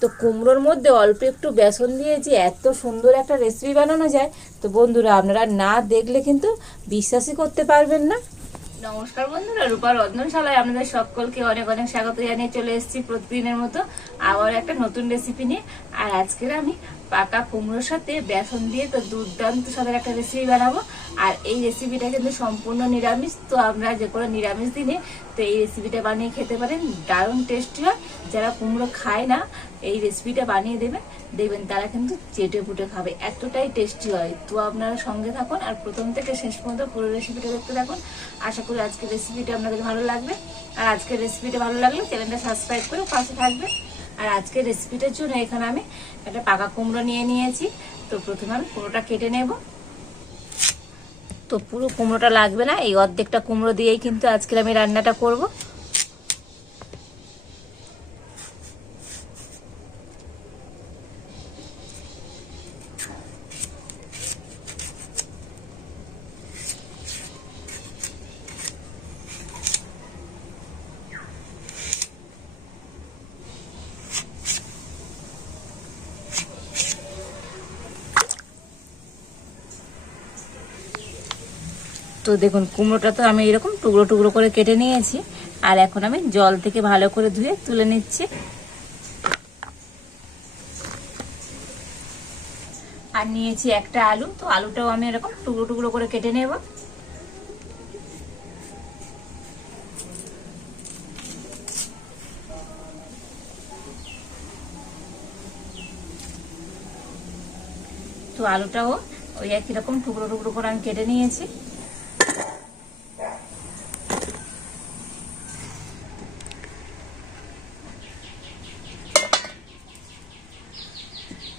তো কুমড়োর মধ্যে অল্প একটু বেসন দিয়ে যে এত সুন্দর একটা রেসিপি বানানো যায়, তো বন্ধুরা আপনারা না দেখলে কিন্তু বিশ্বাসই করতে পারবেন না। নমস্কার বন্ধুরা রূপার রন্ধনশালায় আপনাদের সকলকে অনেক অনেক স্বাগত জানিয়ে চলে এসেছি প্রতিদিনের মতো আবার একটা নতুন রেসিপি নিয়ে। আর আজকের আমি পাকা কুমড়োর সাথে বেসন দিয়ে তো দুর্দান্ত স্বাদের একটা রেসিপি বানাবো। আর এই রেসিপিটা কিন্তু সম্পূর্ণ নিরামিষ, তো আমরা যে কোনো নিরামিষ দিনে তো এই রেসিপিটা বানিয়ে খেতে পারেন। দারুণ টেস্টি হয়। যারা কুমড়ো খায় না, এই রেসিপিটা বানিয়ে দেবেন। দেখবেন তারা কিন্তু চেটে পুটে খাবে। এতটাই টেস্টি হয়। তো আপনারা সঙ্গে থাকুন আর প্রথম থেকে শেষ পর্যন্ত পুরো রেসিপিটা দেখতে থাকুন। আশা করি আজকের রেসিপিটা আপনাদের ভালো লাগবে। আর আজকের রেসিপিটা ভালো লাগলে চ্যানেলটা সাবস্ক্রাইব করে পাশে থাকবে আর আজকে রেসিপিটার জন্য এখানে আমি একটা পাকা কুমড়ো নিয়ে নিয়েছি। তো প্রথমে আমি কুমড়োটা কেটে নেব। তো পুরো কুমড়োটা লাগবে না, এই অর্ধেকটা কুমড়ো দিয়েই কিন্তু আজকে আমি রান্নাটা করব। তো দেখুন, কুমড়োটা তো আমি এরকম টুকরো টুকরো করে কেটে নিয়েছি। আর এখন আমি জল থেকে ভালো করে ধুয়ে তুলে নিচ্ছি। আর নিয়েছি একটা আলু, তো আলুটাও আমি এরকম টুকরো টুকরো করে কেটে নেব। তো আলুটাও ওই একই রকম টুকরো টুকরো করে আমি কেটে নিয়েছি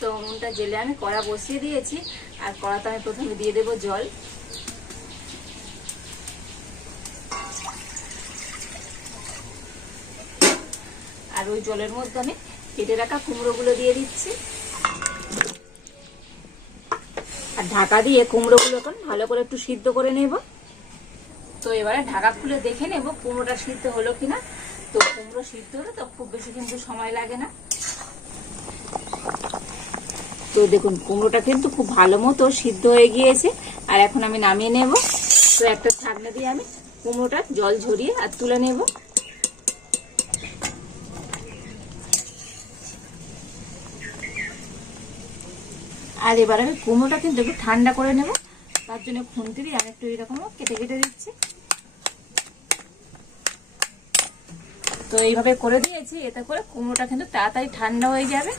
তো উনুনটা জেলে আমি কড়া বসিয়ে দিয়েছি। আর কড়াতে আমি প্রথমে দিয়ে দেবো জল। আর ওই জলের মধ্যে আমি কেটে রাখা কুমড়োগুলো দিয়ে দিচ্ছি। আর ঢাকা দিয়ে কুমড়োগুলো এখন ভালো করে একটু সিদ্ধ করে নেব। তো এবারে ঢাকা খুলে দেখে নেব কুমড়োটা সিদ্ধ হলো কিনা। তো কুমড়ো সিদ্ধ হলে তো খুব বেশি কিন্তু সময় লাগে না। তো দেখুন, কুমড়োটা কিন্তু খুব ভালো মতো সিদ্ধ হয়ে গিয়েছে, আর এখন আমি নামিয়ে নেব। তো একটা ছাগনা দিয়ে আমি কুমড়োটা জল ঝরিয়ে আর তুলে নেব। আর এবার আমি কুমড়োটা কিন্তু একটু ঠান্ডা করে নেব, তার জন্য খুন্তি দিয়ে আমি একটু এরকম কেটে কেটে দিচ্ছি। তো এইভাবে করে দিয়েছি, এতে করে কুমড়োটা কিন্তু তাড়াতাড়ি ঠান্ডা হয়ে যাবে।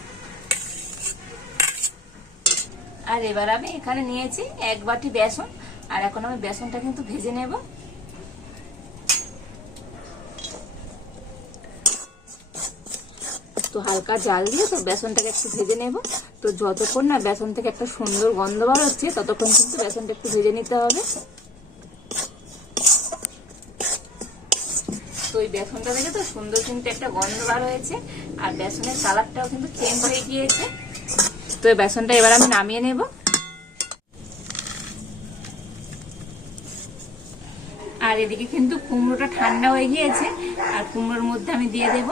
আর এবার আমি এখানে নিয়েছি এক বাটি বেসন, আর এখন আমি বেসনটা কিন্তু ভেজে নেব। তো হালকা জাল দিয়ে তো বেসনটাকে একটু ভেজে নেব। তো যতক্ষণ না বেসন থেকে একটা সুন্দর গন্ধ বার হচ্ছে, ততক্ষণ কিন্তু বেসনটা একটু ভেজে নিতে হবে। তো ওই বেসনটা থেকে তো সুন্দর কিন্তু একটা গন্ধ বার হয়েছে, আর বেসনের কালারটাও কিন্তু চেঞ্জ হয়ে গিয়েছে। তো বেসনটা এবার আমি নামিয়ে নেব। আর এদিকে কিন্তু কুমড়োটা ঠান্ডা হয়ে গিয়েছে, আর কুমড়োর মধ্যে আমি দিয়ে দেব।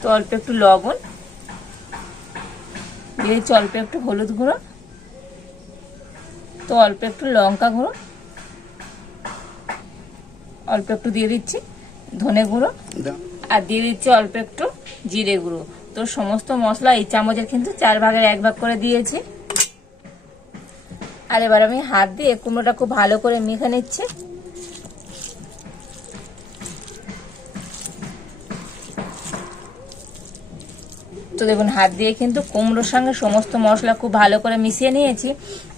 তো অল্প একটু লবণ দিয়েছি অল্প একটু হলুদ গুঁড়ো, তো অল্প একটু লঙ্কা গুঁড়ো, অল্প একটু দিয়ে দিচ্ছি ধনে গুঁড়ো। আর দিয়ে দিচ্ছি অল্প একটু জিরে গুঁড়ো। তো সমস্ত মশলা এই চামচের কিন্তু চার ভাগের এক ভাগ করে দিয়েছি। আর এবার আমি হাত দিয়ে কুমড়োটা খুব ভালো করে মেখে নিচ্ছি। তো দেখুন, হাত দিয়ে কিন্তু কুমড়োর সঙ্গে সমস্ত মশলা খুব ভালো করে মিশিয়ে নিয়েছি।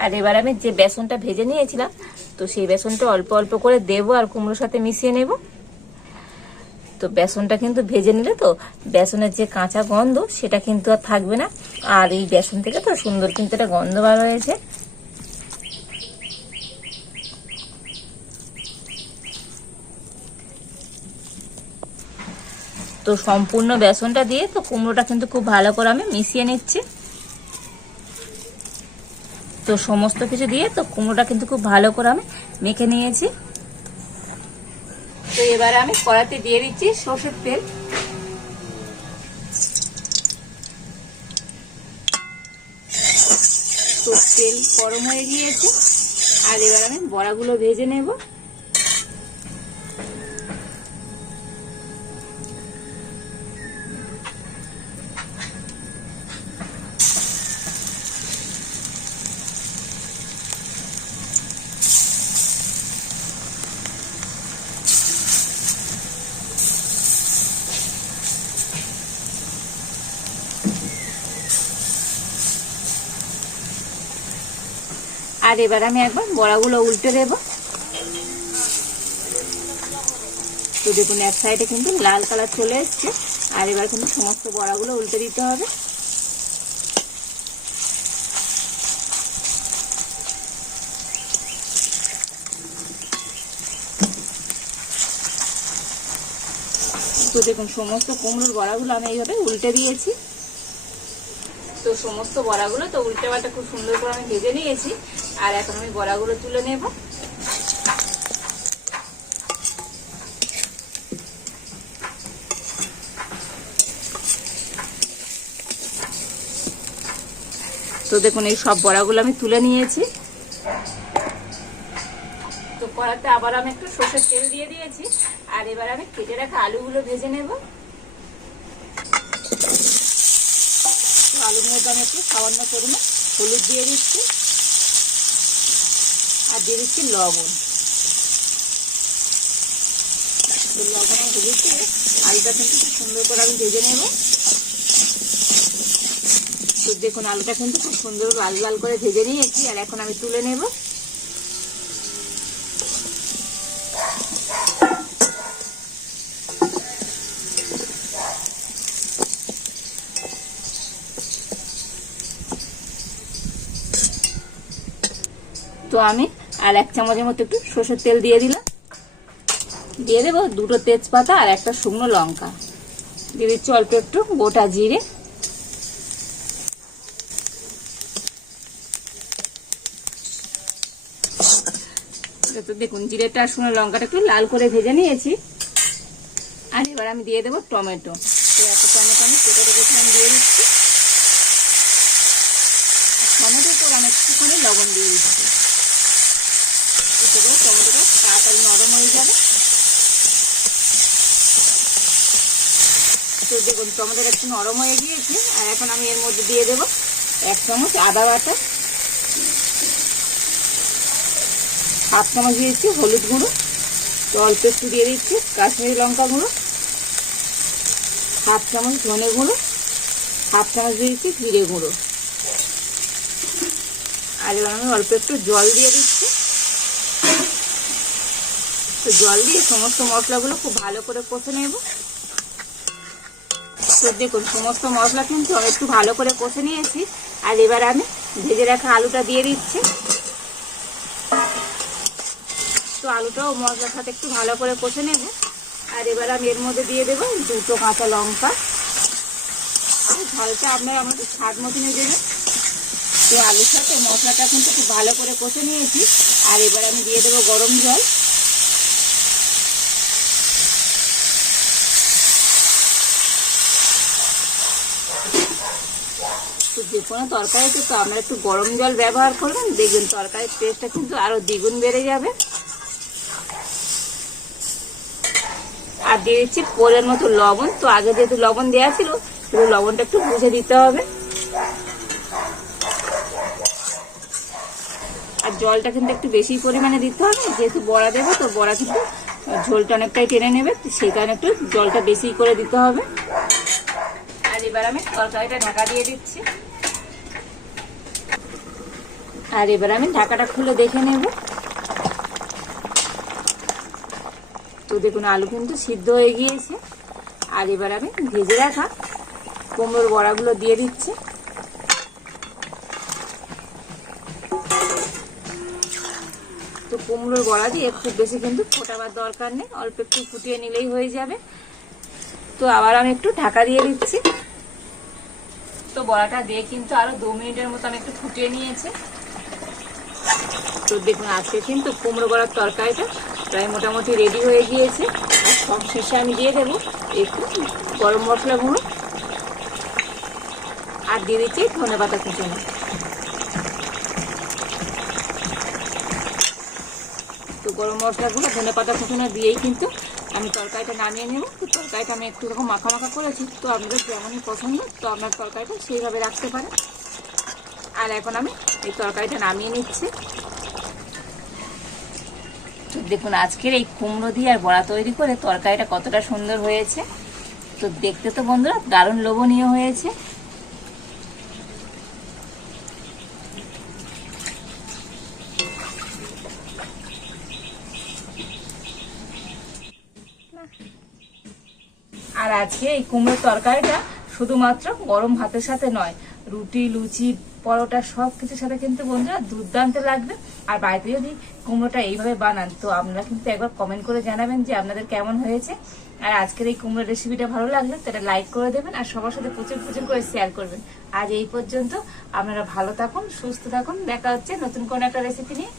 আর এবার আমি যে বেসনটা ভেজে নিয়েছিলাম, তো সেই বেসনটা অল্প অল্প করে দেবো আর কুমড়োর সাথে মিশিয়ে নেব। তো বেসনটা কিন্তু ভেজে নিলে তো বেসনের যে কাঁচা গন্ধ সেটা কিন্তু আর থাকবে না। আর এই বেসন থেকে তো সুন্দর কিন্তু একটা গন্ধ বার হয়েছে। তো সম্পূর্ণ বেসনটা দিয়ে তো কুমড়োটা কিন্তু খুব ভালো করে আমি মিশিয়ে নিচ্ছি। তো সমস্ত কিছু দিয়ে তো কুমড়োটা কিন্তু খুব ভালো করে আমি মেখে নিয়েছি। তো এবারে আমি কড়াতে দিয়ে দিচ্ছি সর্ষের তেল। তো তেল গরম হয়ে গিয়েছে। আর এবার আমি বড়াগুলো ভেজে নেব। আর এবার আমি একবার বড়াগুলো উল্টে দেব। তো দেখুন, এক সাইডে কিন্তু লাল কালার চলে এসছে। আর এবার কিন্তু সমস্ত বড়াগুলো উল্টে দিতে হবে। তো দেখুন, সমস্ত কুমড়োর বড়াগুলো আমি এইভাবে উল্টে দিয়েছি। তো সমস্ত বড়াগুলো তো উল্টে পাল্টা খুব সুন্দর করে আমি ভেজে নিয়েছি। আর এখন আমি বড়াগুলো তুলে নেব। তো দেখুন, এই সব বড়াগুলো আমি তুলে নিয়েছি। তো কড়াতে আবার আমি একটু সর্ষের তেল দিয়ে দিয়েছি। আর এবার আমি কেটে রাখা আলুগুলো ভেজে নেব। আলুর মধ্যে আমি একটু সামান্য পরিমাণ হলুদ দিয়ে দিচ্ছি। আর দিয়ে দিচ্ছি লবণ। লবণ দিয়ে আলুটা কিন্তু খুব সুন্দর করে আমি ভেজে নেব। তো দেখুন, আলুটা কিন্তু খুব সুন্দর লাল লাল করে ভেজে নিয়েছি, আর এখন আমি তুলে নেব। তো আমি আর এক চামচের মতো একটু সর্ষের তেল দিয়ে দিলাম। দিয়ে দেবো দুটো তেজপাতা আর একটা শুকনো লঙ্কা। দিয়ে দিচ্ছি অল্প একটু গোটা জিরে। তো দেখুন, জিরেটা আর শুকনো লঙ্কাটা একটু লাল করে ভেজে নিয়েছি। আর এবার আমি দিয়ে দেবো টমেটো। তো টমেটো আমি কেটে রেখেছিলাম দিয়ে দিচ্ছি। টমেটো তো আমি একটুখানি লবণ দিয়ে এতে করে টমেটোটা তাড়াতাড়ি নরম হয়ে যাবে। তো দেখুন, টমেটোটা একটু নরম হয়ে গিয়েছে, আর এখন আমি এর মধ্যে দিয়ে দেবো এক চামচ আদা বাটা, হাফ চামচ দিয়েছি হলুদ গুঁড়ো, তো অল্প একটু দিয়ে দিচ্ছি কাশ্মীরি লঙ্কা গুঁড়ো, হাফ চামচ ধনে গুঁড়ো, হাফ চামচ দিয়েছি জিরে গুঁড়ো। আর এবার আমি অল্প একটু জল দিয়ে দিচ্ছি। তো জল দিয়ে সমস্ত মশলাগুলো খুব ভালো করে কষে নেব। তো দেখুন, সমস্ত মশলা কিন্তু আমি একটু ভালো করে কষে নিয়েছি। আর এবার আমি ভেজে রাখা আলুটা দিয়ে দিচ্ছি। তো আলুটাও মশলার সাথে একটু ভালো করে কষে নেব। আর এবার আমি এর মধ্যে দিয়ে দেবো দুটো কাঁচা লঙ্কা। ঝালটা আপনারা আমাদের স্বাদ মতনই দেবেন। তো আলুর সাথে মশলাটা কিন্তু খুব ভালো করে কষে নিয়েছি। আর এবার আমি দিয়ে দেবো গরম জল। তো যে কোনো তরকারিতে তো আপনারা একটু গরম জল ব্যবহার করবেন, দেখবেন তরকারির টেস্টটা কিন্তু আরও দ্বিগুণ বেড়ে যাবে। আর দিয়ে দিচ্ছি পোলের মতো লবণ। তো আগে যেহেতু লবণ দেওয়া ছিল শুধু লবণটা একটু বুঝে দিতে হবে। আর জলটা কিন্তু একটু বেশি পরিমাণে দিতে হবে, যেহেতু বড়া দেবো, তো বড়া কিন্তু ঝোলটা অনেকটাই টেনে নেবে, তো সেই কারণে একটু জলটা বেশি করে দিতে হবে। এবার আমি ঢাকা দিয়ে দিচ্ছি। আর এবার আমি ঢাকাটা খুলে দেখে নেব। তো দেখুন, আলু কিন্তু সিদ্ধ হয়ে গিয়েছে। আর এবার আমি ভেজে রাখা কুমড়োর বড়াগুলো দিয়ে দিচ্ছি। তো কুমড়োর বড়া দিয়ে খুব বেশি কিন্তু ফোটাবার দরকার নেই, অল্প একটু ফুটিয়ে নিলেই হয়ে যাবে। তো আবার আমি একটু ঢাকা দিয়ে দিচ্ছি। তো বড়াটা দিয়ে কিন্তু আরও দু মিনিটের মতো আমি একটু ফুটিয়ে নিয়েছি। তো দেখুন, আজকে কিন্তু কুমড়ো বড়ার তরকারিটা প্রায় মোটামুটি রেডি হয়ে গিয়েছে। সব শেষে আমি দিয়ে দেবো একটু গরম মশলা গুঁড়ো। আর দিয়ে দিচ্ছি ধনে পাতা কুচুনো তো গরম মশলা গুঁড়ো ধনে পাতা কুচুনো দিয়েই কিন্তু আমি তরকারিটা নামিয়ে নেব। তো তরকারিটা আমি একটু এরকম মাখা মাখা করেছি। তো আপনাদের যেমনই পছন্দ, তো আপনার তরকারিটা সেইভাবে রাখতে পারেন আর এখন আমি এই তরকারিটা নামিয়ে নিচ্ছি। তো দেখুন, আজকের এই কুমড়ো দিয়ে আর বড়া তৈরি করে তরকারিটা কতটা সুন্দর হয়েছে। তো দেখতে তো বন্ধুরা দারুণ লোভনীয় হয়েছে। আজকে এই কুমড়োর তরকারিটা শুধুমাত্র গরম ভাতের সাথে নয়, রুটি, লুচি, পরোটা সব কিছুর সাথে কিন্তু বন্ধুরা দুর্দান্ত লাগবে। আর বাড়িতে যদি কুমড়োটা এইভাবে বানান, তো আপনারা কিন্তু একবার কমেন্ট করে জানাবেন যে আপনাদের কেমন হয়েছে। আর আজকের এই কুমড়োর রেসিপিটা ভালো লাগলে তাহলে লাইক করে দেবেন আর সবার সাথে প্রচুর প্রচুর করে শেয়ার করবেন। আজ এই পর্যন্ত আপনারা ভালো থাকুন, সুস্থ থাকুন। দেখা হচ্ছে নতুন কোনো একটা রেসিপি নিয়ে।